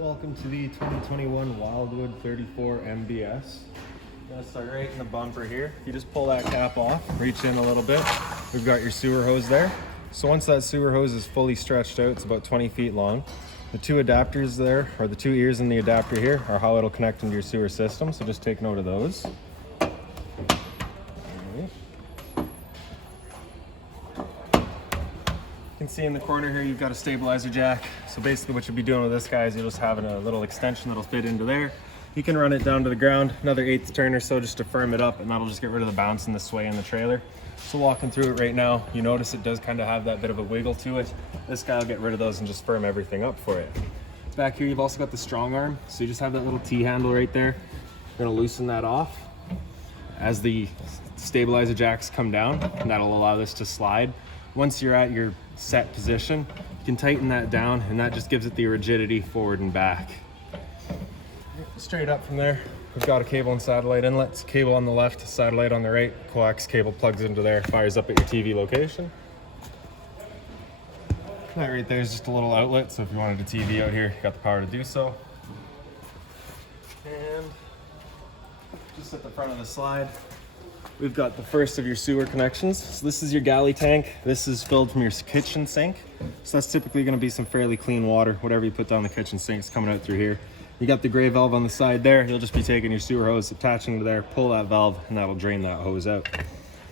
Welcome to the 2021 Wildwood 34 MBS. I'm gonna start right in the bumper here. If you just pull that cap off, reach in a little bit, we've got your sewer hose there. So once that sewer hose is fully stretched out, it's about 20 feet long. The two adapters there, or the two ears in the adapter here, are how it'll connect into your sewer system, so just take note of those. You can see in the corner here, you've got a stabilizer jack. So basically what you'll be doing with this guy is you're just having a little extension that'll fit into there. You can run it down to the ground, another 1/8 turn or so just to firm it up, and that'll just get rid of the bounce and the sway in the trailer. So walking through it right now, you notice it does kind of have that bit of a wiggle to it. This guy will get rid of those and just firm everything up for you. Back here, you've also got the strong arm. So you just have that little T-handle right there. You're gonna loosen that off as the stabilizer jacks come down, and that'll allow this to slide. Once you're at your set position, you can tighten that down, and that just gives it the rigidity forward and back. Straight up from there, we've got a cable and satellite inlets. Cable on the left, satellite on the right. Coax cable plugs into there, fires up at your TV location. That right there is just a little outlet, so if you wanted a TV out here, you got the power to do so. And just at the front of the slide, we've got the first of your sewer connections. So this is your galley tank. This is filled from your kitchen sink. So that's typically gonna be some fairly clean water. Whatever you put down the kitchen sink is coming out through here. You got the gray valve on the side there. You'll just be taking your sewer hose, attaching to there, pull that valve, and that'll drain that hose out.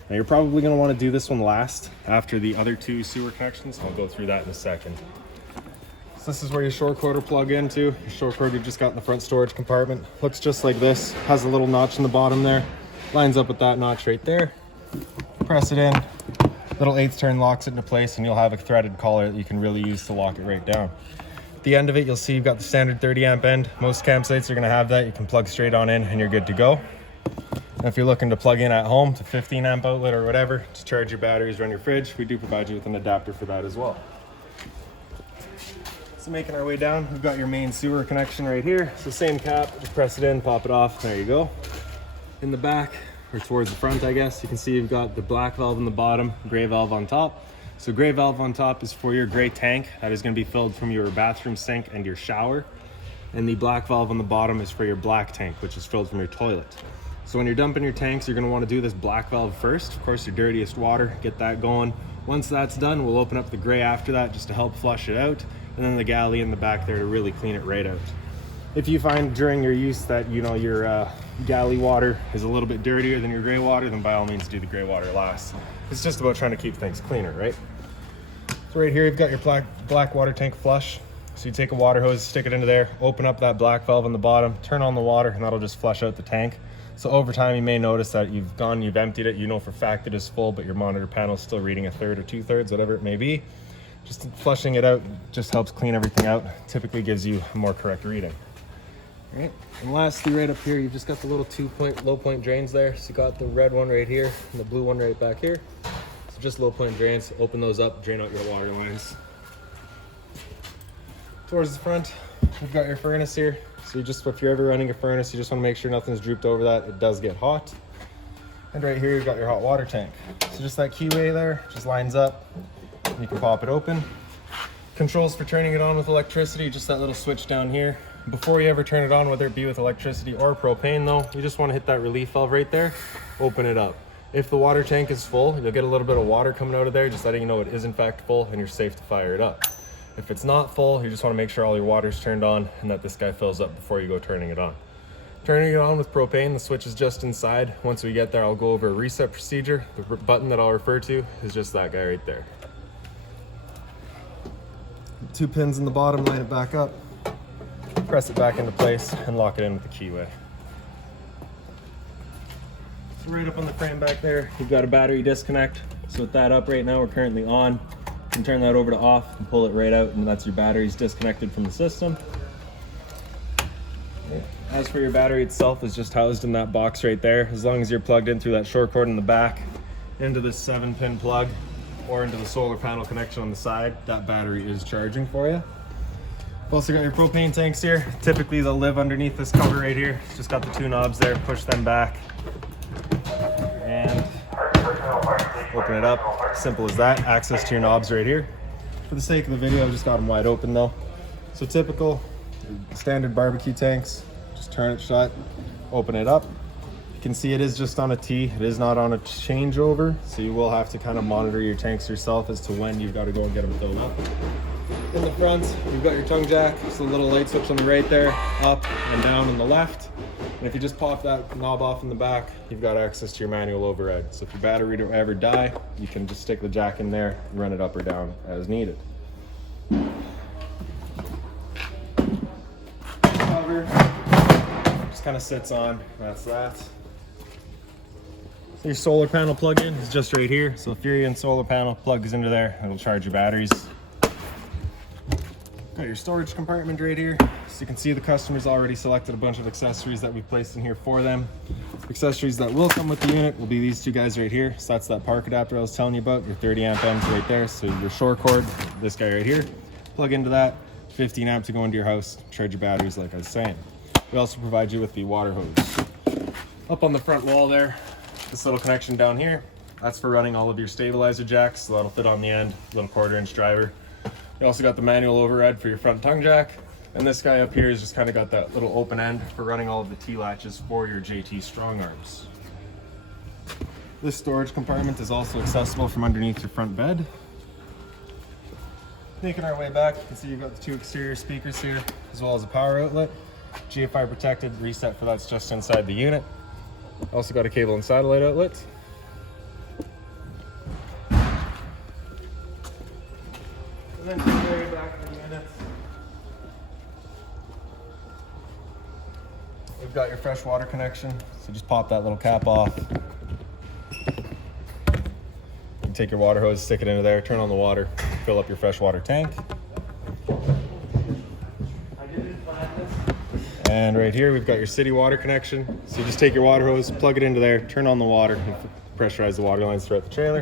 Now you're probably gonna wanna do this one last after the other two sewer connections. I'll go through that in a second. So this is where your shore cord will plug into. Your shore cord you've just got in the front storage compartment. Looks just like this. Has a little notch in the bottom there. Lines up with that notch right there. Press it in. Little 1/8 turn locks it into place, and you'll have a threaded collar that you can really use to lock it right down. At the end of it, you'll see you've got the standard 30 amp end. Most campsites are gonna have that. You can plug straight on in and you're good to go. And if you're looking to plug in at home to 15 amp outlet or whatever to charge your batteries, run your fridge, we do provide you with an adapter for that as well. So making our way down, we've got your main sewer connection right here. So same cap, just press it in, pop it off, there you go. In the back, or towards the front, I guess, you can see you've got the black valve on the bottom, gray valve on top. So gray valve on top is for your gray tank. That is gonna be filled from your bathroom sink and your shower. And the black valve on the bottom is for your black tank, which is filled from your toilet. So when you're dumping your tanks, you're gonna wanna do this black valve first. Of course, your dirtiest water, get that going. Once that's done, we'll open up the gray after that just to help flush it out. And then the galley in the back there to really clean it right out. If you find during your use that your galley water is a little bit dirtier than your gray water, then by all means do the gray water last. It's just about trying to keep things cleaner, right? So right here you've got your black water tank flush. So you take a water hose, stick it into there, open up that black valve on the bottom, turn on the water, and that'll just flush out the tank. So over time you may notice that you've emptied it, you know for a fact it is full, but your monitor panel is still reading 1/3 or 2/3, whatever it may be. Just flushing it out just helps clean everything out, typically gives you a more correct reading. Right. And lastly, right up here, you've just got the little 2-point low point drains there. So you got the red one right here and the blue one right back here. So just low point drains, open those up, drain out your water lines. Towards the front, we've got your furnace here. So if you're ever running a furnace, you just want to make sure nothing's drooped over that. It does get hot. And right here, you've got your hot water tank. So just that keyway there, just lines up. You can pop it open. Controls for turning it on with electricity, just that little switch down here. Before you ever turn it on, whether it be with electricity or propane though, you just want to hit that relief valve right there, open it up. If the water tank is full, you'll get a little bit of water coming out of there, just letting you know it is in fact full and you're safe to fire it up. If it's not full, you just want to make sure all your water's turned on and that this guy fills up before you go turning it on. Turning it on with propane, the switch is just inside. Once we get there, I'll go over a reset procedure. The button that I'll refer to is just that guy right there. 2 pins in the bottom, line it back up. Press it back into place and lock it in with the keyway. So right up on the frame back there, you've got a battery disconnect. So with that up right now, we're currently on. You can turn that over to off and pull it right out, and that's your batteries disconnected from the system. As for your battery itself, is just housed in that box right there. As long as you're plugged in through that short cord in the back, into this 7-pin plug, or into the solar panel connection on the side, that battery is charging for you. You've also got your propane tanks here. Typically they'll live underneath this cover right here. It's just got the 2 knobs there, push them back and open it up. Simple as that. Access to your knobs right here. For the sake of the video, I've just got them wide open though. So typical standard barbecue tanks. Just turn it shut, open it up. You can see it is just on a T. It is not on a changeover, so you will have to kind of monitor your tanks yourself as to when you've got to go and get them filled up. In the front, you've got your tongue jack. It's a little light switch on the right there, up and down on the left. And if you just pop that knob off in the back, you've got access to your manual override. So if your battery don't ever die, you can just stick the jack in there and run it up or down as needed. Cover just kind of sits on, that's that. So your solar panel plug-in is just right here. So if your solar panel plugs into there, it'll charge your batteries. Got your storage compartment right here. So you can see the customer's already selected a bunch of accessories that we've placed in here for them. Accessories that will come with the unit will be these two guys right here. So that's that park adapter I was telling you about, your 30 amp ends right there. So your shore cord, this guy right here, plug into that, 15 amp to go into your house, charge your batteries like I was saying. We also provide you with the water hose. Up on the front wall there, this little connection down here, that's for running all of your stabilizer jacks, so that'll fit on the end, little 1/4 inch driver. You also got the manual override for your front tongue jack, and this guy up here has just kind of got that little open end for running all of the T-latches for your JT strong arms. This storage compartment is also accessible from underneath your front bed. Making our way back, you can see you've got the 2 exterior speakers here, as well as a power outlet. GFI protected, reset for that's just inside the unit. Also got a cable and satellite outlet. And then carry back in a minute. We've got your fresh water connection, so just pop that little cap off. You take your water hose, stick it into there, turn on the water, fill up your fresh water tank. And right here we've got your city water connection. So you just take your water hose, plug it into there, turn on the water, and pressurize the water lines throughout the trailer.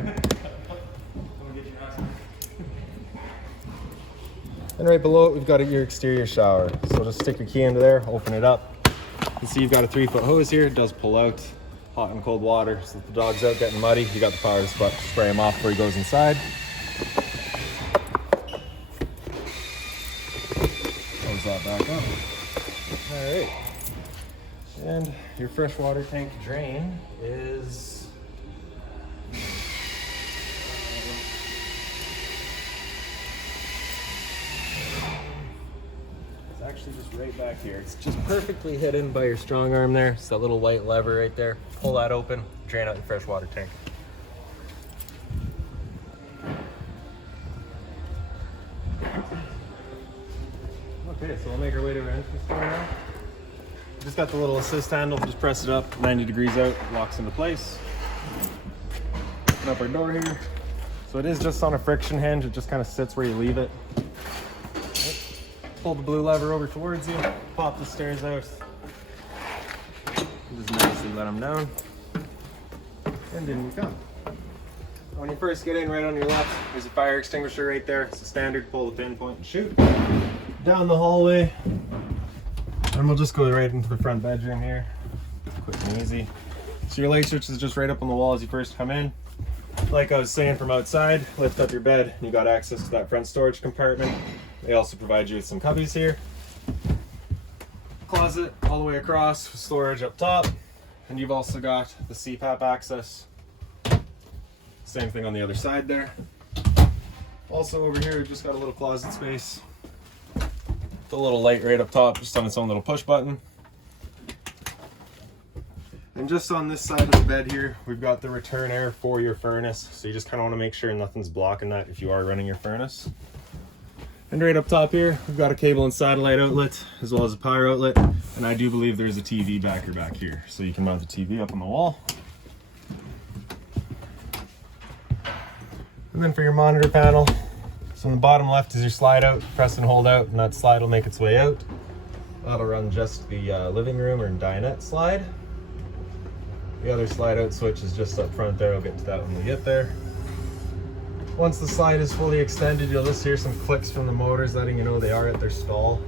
And right below it, we've got your exterior shower. So just stick your key into there, open it up. You can see you've got a 3-foot hose here. It does pull out hot and cold water. So if the dog's out getting muddy, you got the power to spray him off before he goes inside. Close that back up. All right. And your freshwater tank drain is actually just right back here. It's just perfectly hidden by your strong arm there. It's that little white lever right there. Pull that open, drain out your freshwater tank. Okay, so we'll make our way to our entrance door now. Just got the little assist handle, just press it up, 90 degrees out, locks into place. Open up our door here. So it is just on a friction hinge, it just kind of sits where you leave it. Pull the blue lever over towards you, pop the stairs out. Just nicely let them down. And in you come. When you first get in, right on your left, there's a fire extinguisher right there. It's a standard, pull the pinpoint and shoot. Down the hallway. And we'll just go right into the front bedroom here. Quick and easy. So your light switch is just right up on the wall as you first come in. Like I was saying, from outside, lift up your bed, and you got access to that front storage compartment. They also provide you with some cubbies here. Closet all the way across with storage up top. And you've also got the CPAP access. Same thing on the other side there. Also over here, we've just got a little closet space. The little light right up top, just on its own little push button. And just on this side of the bed here, we've got the return air for your furnace. So you just kind of want to make sure nothing's blocking that if you are running your furnace. And right up top here, we've got a cable and satellite outlet, as well as a power outlet. And I do believe there's a TV backer back here. So you can mount the TV up on the wall. And then for your monitor panel, so on the bottom left is your slide out, press and hold out, and that slide will make its way out. That'll run just the living room or dinette slide. The other slide out switch is just up front there. I'll get to that when we get there. Once the slide is fully extended, you'll just hear some clicks from the motors letting you know they are at their stall.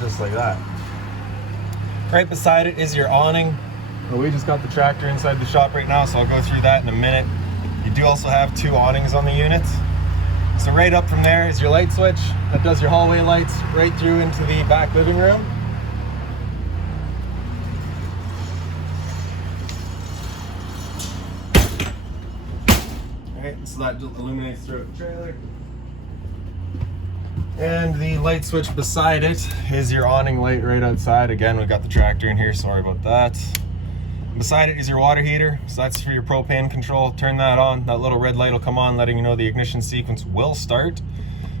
Just like that. Right beside it is your awning. Well, we just got the tractor inside the shop right now, so I'll go through that in a minute. You do also have 2 awnings on the unit. So right up from there is your light switch that does your hallway lights right through into the back living room. Alright, so that just illuminates throughout the trailer. And the light switch beside it is your awning light right outside. Again, we got the tractor in here, sorry about that. Beside it is your water heater, so that's for your propane control. Turn that on, that little red light will come on, letting you know the ignition sequence will start.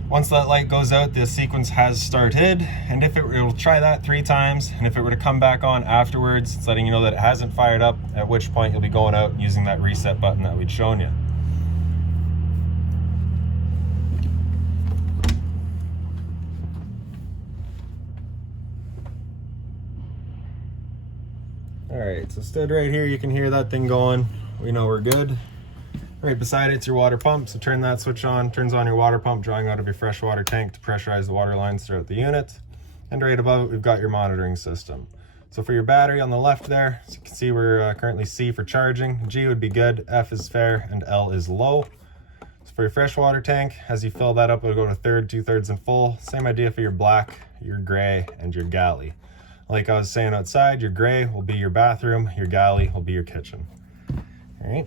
Once that light goes out, the sequence has started, and if it will try that 3 times, and if it were to come back on afterwards, it's letting you know that it hasn't fired up, at which point you'll be going out and using that reset button that we'd shown you. Alright, so stood right here, you can hear that thing going. We know we're good. Right beside it's your water pump, so turn that switch on, turns on your water pump, drawing out of your freshwater tank to pressurize the water lines throughout the unit. And right above it, we've got your monitoring system. So for your battery on the left there, as you can see we're currently C for charging, G would be good, F is fair, and L is low. So for your freshwater tank, as you fill that up, it'll go to 1/3, 2/3, and full. Same idea for your black, your gray, and your galley. Like I was saying outside, your gray will be your bathroom, your galley will be your kitchen. All right,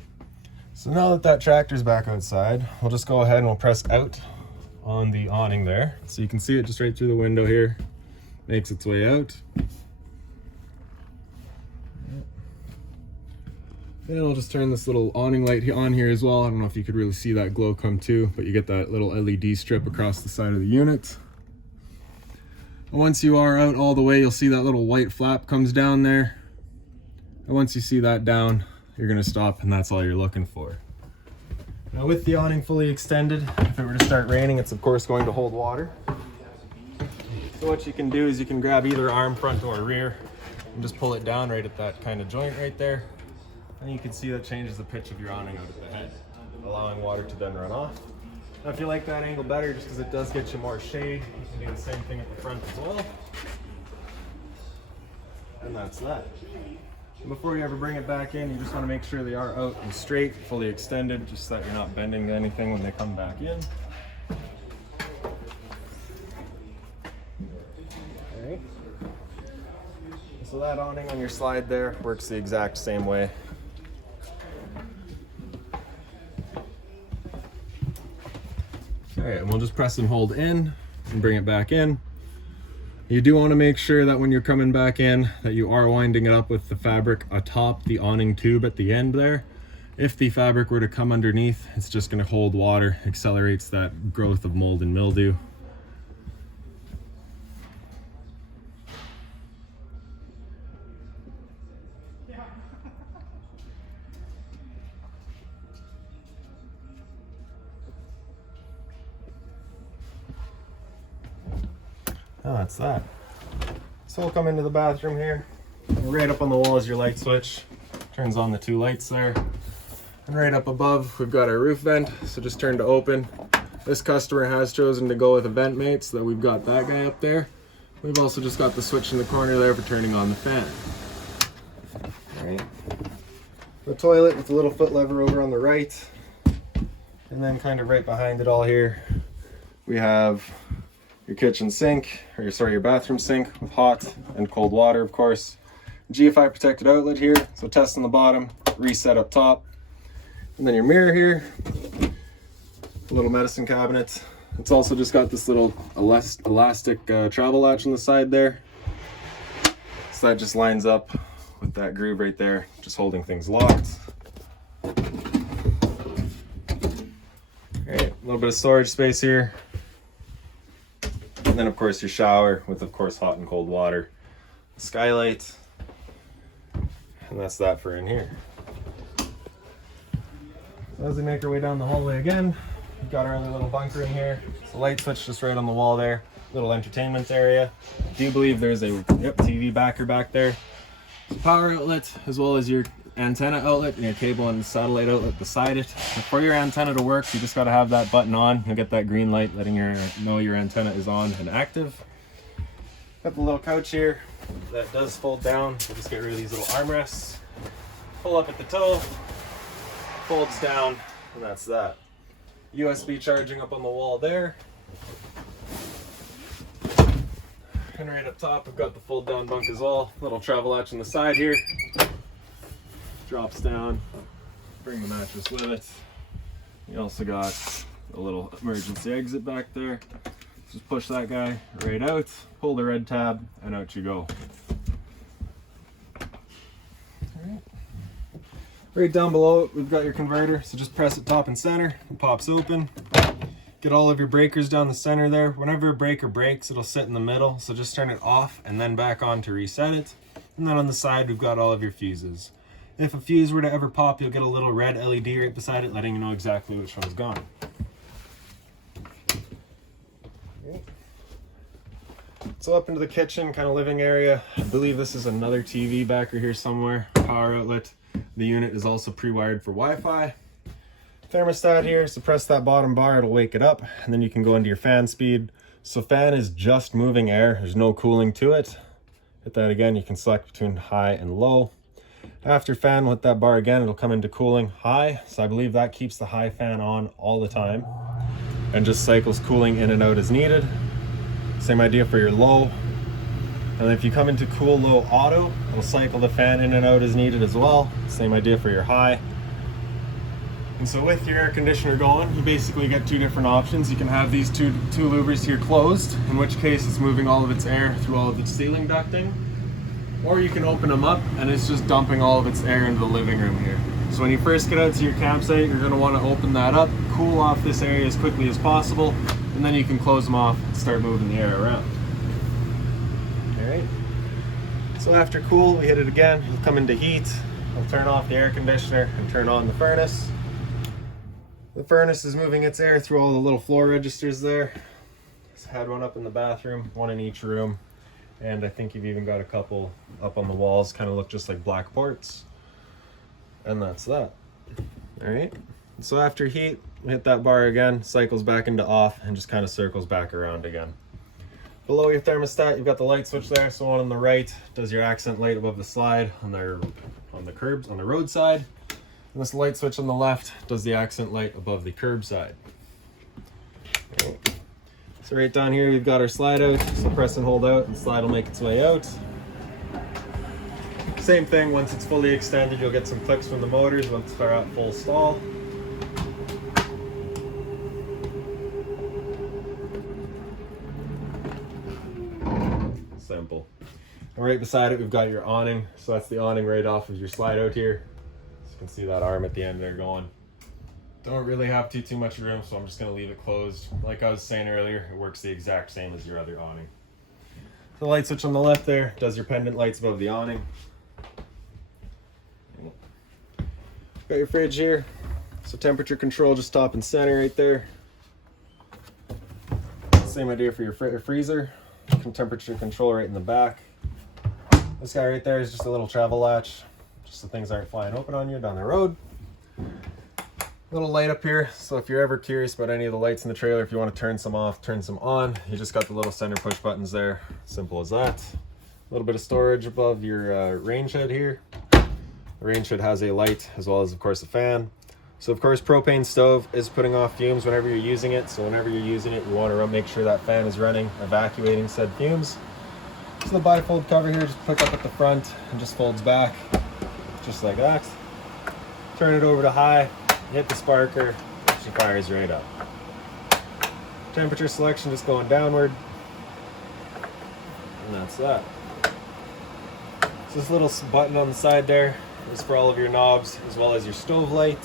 so now that that tractor's back outside, we'll just go ahead and we'll press out on the awning there. So you can see it just right through the window here, makes its way out. And we'll just turn this little awning light on here as well. I don't know if you could really see that glow come too, but you get that little LED strip across the side of the unit. Once you are out all the way, you'll see that little white flap comes down there. And once you see that down, you're gonna stop, and that's all you're looking for. Now with the awning fully extended, if it were to start raining, it's of course going to hold water. So what you can do is you can grab either arm, front or rear, and just pull it down right at that kind of joint right there. And you can see that changes the pitch of your awning out at the head, allowing water to then run off. Now if you like that angle better, just because it does get you more shade, you can do the same thing at the front as well. And that's that. And before you ever bring it back in, you just want to make sure they are out and straight, fully extended, just so that you're not bending to anything when they come back in. Alright. So that awning on your slide there works the exact same way. Alright, and we'll just press and hold in and bring it back in. You do want to make sure that when you're coming back in that you are winding it up with the fabric atop the awning tube at the end there. If the fabric were to come underneath, it's just going to hold water, accelerates that growth of mold and mildew. Oh, that's that. So we'll come into the bathroom here. Right up on the wall is your light switch. Turns on the 2 lights there. And right up above, we've got our roof vent. So just turn to open. This customer has chosen to go with a vent mate, so that we've got that guy up there. We've also just got the switch in the corner there for turning on the fan. All right. The toilet with the little foot lever over on the right. And then kind of right behind it all here, we have your kitchen sink, or your bathroom sink with hot and cold water, of course. GFI protected outlet here, so test on the bottom, reset up top. And then your mirror here, a little medicine cabinet. It's also just got this little elastic travel latch on the side there. So that just lines up with that groove right there, just holding things locked. All right, a little bit of storage space here. And then of course your shower with of course hot and cold water, skylight, and that's that for in here. So as we make our way down the hallway again, we've got our other little bunk room here. It's a light switch just right on the wall there, little entertainment area. I do believe there's a TV backer back there. Power outlet as well as your antenna outlet and your cable and satellite outlet beside it. And for your antenna to work, you just got to have that button on. You'll get that green light letting you know your antenna is on and active. Got the little couch here that does fold down. We'll just get rid of these little armrests. pull up at the toe, folds down, and that's that. USB charging up on the wall there. And right up top, we've got the fold down bunk as well. Little travel latch on the side here. Drops down, bring the mattress with it. You also got a little emergency exit back there. Just push that guy right out, pull the red tab, and out you go. Right down below it, we've got your converter, so just press it top and center, it pops open. Get all of your breakers down the center there. Whenever a breaker breaks, it'll sit in the middle, so just turn it off and then back on to reset it. And then on the side, we've got all of your fuses. If a fuse were to ever pop, you'll get a little red LED right beside it, letting you know exactly which one's gone. So up into the kitchen, kind of living area. I believe this is another TV back here somewhere, power outlet. The unit is also pre-wired for Wi-Fi. Thermostat here, so press that bottom bar, it'll wake it up, and then you can go into your fan speed. So fan is just moving air, there's no cooling to it. Hit that again, you can select between high and low. After fan, with that bar again, it'll come into cooling high, so I believe that keeps the high fan on all the time and just cycles cooling in and out as needed. Same idea for your low. And then if you come into cool low auto, it'll cycle the fan in and out as needed as well. Same idea for your high. And so with your air conditioner going, you basically get two different options. You can have these two louvers here closed, in which case it's moving all of its air through all of its ceiling ducting. Or you can open them up and it's just dumping all of its air into the living room here. So when you first get out to your campsite, you're going to want to open that up, cool off this area as quickly as possible, and then you can close them off and start moving the air around. Alright. So after cool, we hit it again, you'll come into heat. I'll turn off the air conditioner and turn on the furnace. The furnace is moving its air through all the little floor registers there. Just had one up in the bathroom, one in each room. And I think you've even got a couple up on the walls, kind of look just like black ports. And that's that. All right. So after heat, we hit that bar again, cycles back into off, and just kind of circles back around again. Below your thermostat, you've got the light switch there. So one on the right does your accent light above the slide on the curbs on the roadside. And this light switch on the left does the accent light above the curb side. So right down here, we've got our slide out. So press and hold out, and slide will make its way out. Same thing, once it's fully extended, you'll get some clicks from the motors once they're at full stall. Simple. And right beside it, we've got your awning. So that's the awning right off of your slide out here. You can see that arm at the end there going. Don't really have too much room, so I'm just going to leave it closed. Like I was saying earlier, it works the exact same as your other awning. The light switch on the left there does your pendant lights above the awning. Got your fridge here, so temperature control just top and center right there. Same idea for your freezer. Temperature control right in the back. This guy right there is just a little travel latch, just so things aren't flying open on you down the road. Little light up here, so if you're ever curious about any of the lights in the trailer, if you want to turn some off, turn some on, you just got the little center push buttons there. Simple as that. A little bit of storage above your rain shed here. The rain shed has a light as well as, of course, a fan. So, of course, propane stove is putting off fumes whenever you're using it. So whenever you're using it, you want to make sure that fan is running, evacuating said fumes. So the bifold cover here, just pick up at the front and just folds back, just like that. Turn it over to high. Hit the sparker, she fires right up. Temperature selection just going downward. And that's that. So this little button on the side there is for all of your knobs as well as your stove light.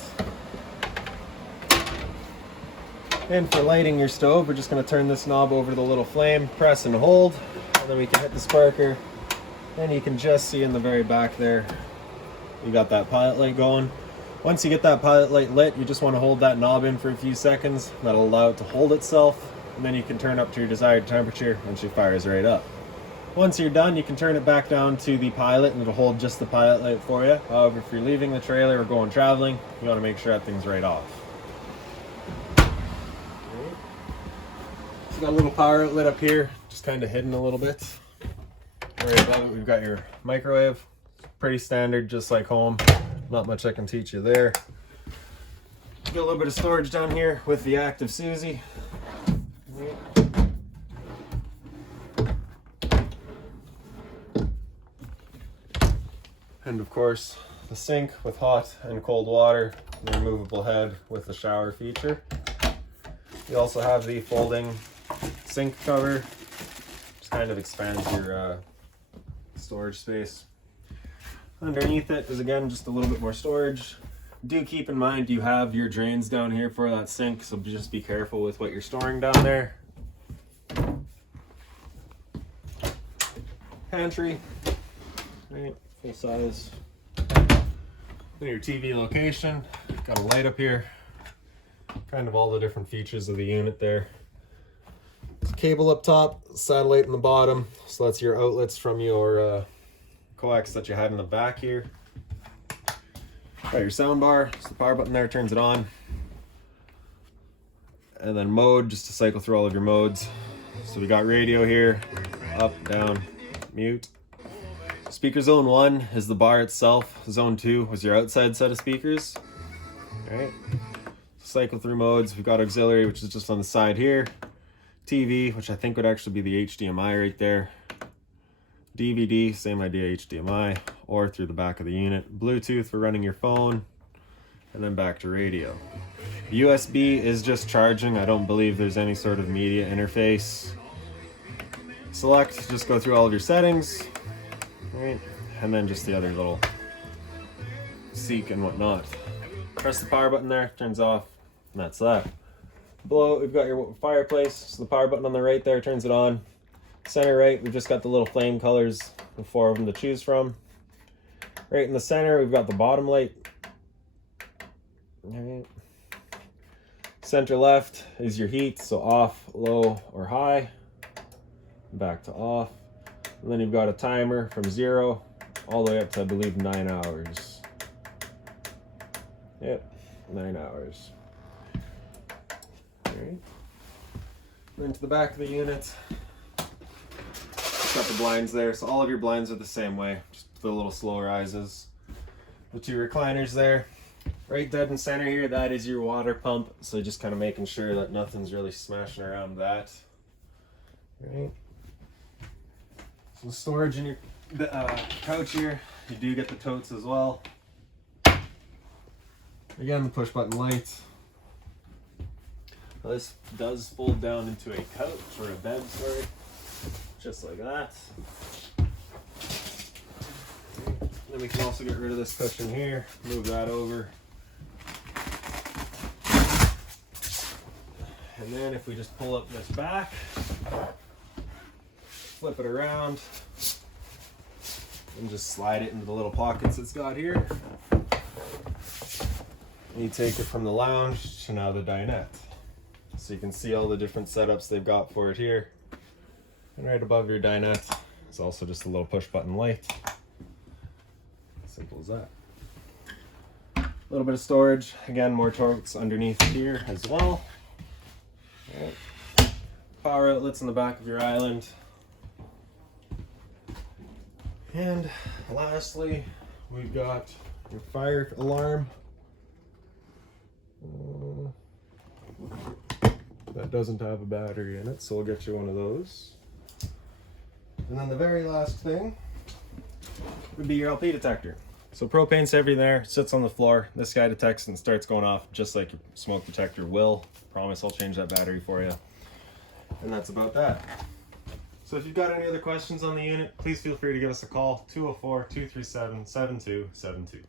And for lighting your stove, we're just going to turn this knob over to the little flame, press and hold, and then we can hit the sparker. And you can just see in the very back there, you got that pilot light going. Once you get that pilot light lit, you just want to hold that knob in for a few seconds. That'll allow it to hold itself, and then you can turn up to your desired temperature and she fires right up. Once you're done, you can turn it back down to the pilot and it'll hold just the pilot light for you. However, if you're leaving the trailer or going traveling, you want to make sure that thing's right off. We've got a little power outlet up here, just kind of hidden a little bit. Right above it, we've got your microwave. Pretty standard, just like home. not much I can teach you there. Got a little bit of storage down here with the active Susie. And of course, the sink with hot and cold water, the removable head with the shower feature. You also have the folding sink cover, which kind of expands your storage space. Underneath it is again just a little bit more storage. Do keep in mind you have your drains down here for that sink, so just be careful with what you're storing down there. Pantry, right, full size. Then your TV location, got a light up here. Kind of all the different features of the unit there. Cable up top, satellite in the bottom, so that's your outlets from your coax that you had in the back here. Got your sound bar, so the power button there turns it on. And then mode, just to cycle through all of your modes. So we got radio here, up, down, mute. Speaker zone 1 is the bar itself. Zone 2 was your outside set of speakers. All right. Cycle through modes. We've got auxiliary, which is just on the side here. TV, which I think would actually be the HDMI right there. DVD, same idea, HDMI, or through the back of the unit. Bluetooth for running your phone, and then back to radio. USB is just charging. I don't believe there's any sort of media interface. Select, just go through all of your settings, right? And then just the other little seek and whatnot. Press the power button there, turns off, and that's that. Below, we've got your fireplace, so the power button on the right there turns it on. Center right, we've just got the little flame colors, the 4 of them to choose from. Right in the center, we've got the bottom light. All right. Center left is your heat, so off, low, or high. Back to off. And then you've got a timer from 0 all the way up to, I believe, 9 hours. Yep, 9 hours. All right. Then to the back of the unit. Got the blinds there, so all of your blinds are the same way, just the little slow rises. The 2 recliners there. Right dead in center here, that is your water pump, so just kind of making sure that nothing's really smashing around that. Right. Some storage in your couch here. You do get the totes as well. Again, the push button lights. Now this does fold down into a couch or a bed, sorry. Just like that. Then we can also get rid of this cushion here, move that over. And then if we just pull up this back, flip it around, and just slide it into the little pockets it's got here. And you take it from the lounge to now the dinette. So you can see all the different setups they've got for it here. And right above your dinette is also just a little push button light. Simple as that. A little bit of storage. Again, more totes underneath here as well. Right. Power outlets in the back of your island. And lastly, we've got your fire alarm. That doesn't have a battery in it, so we'll get you one of those. And then the very last thing would be your LP detector. So propane's everywhere, sits on the floor. This guy detects and starts going off just like your smoke detector will. Promise I'll change that battery for you. And that's about that. So if you've got any other questions on the unit, please feel free to give us a call, 204-237-7272.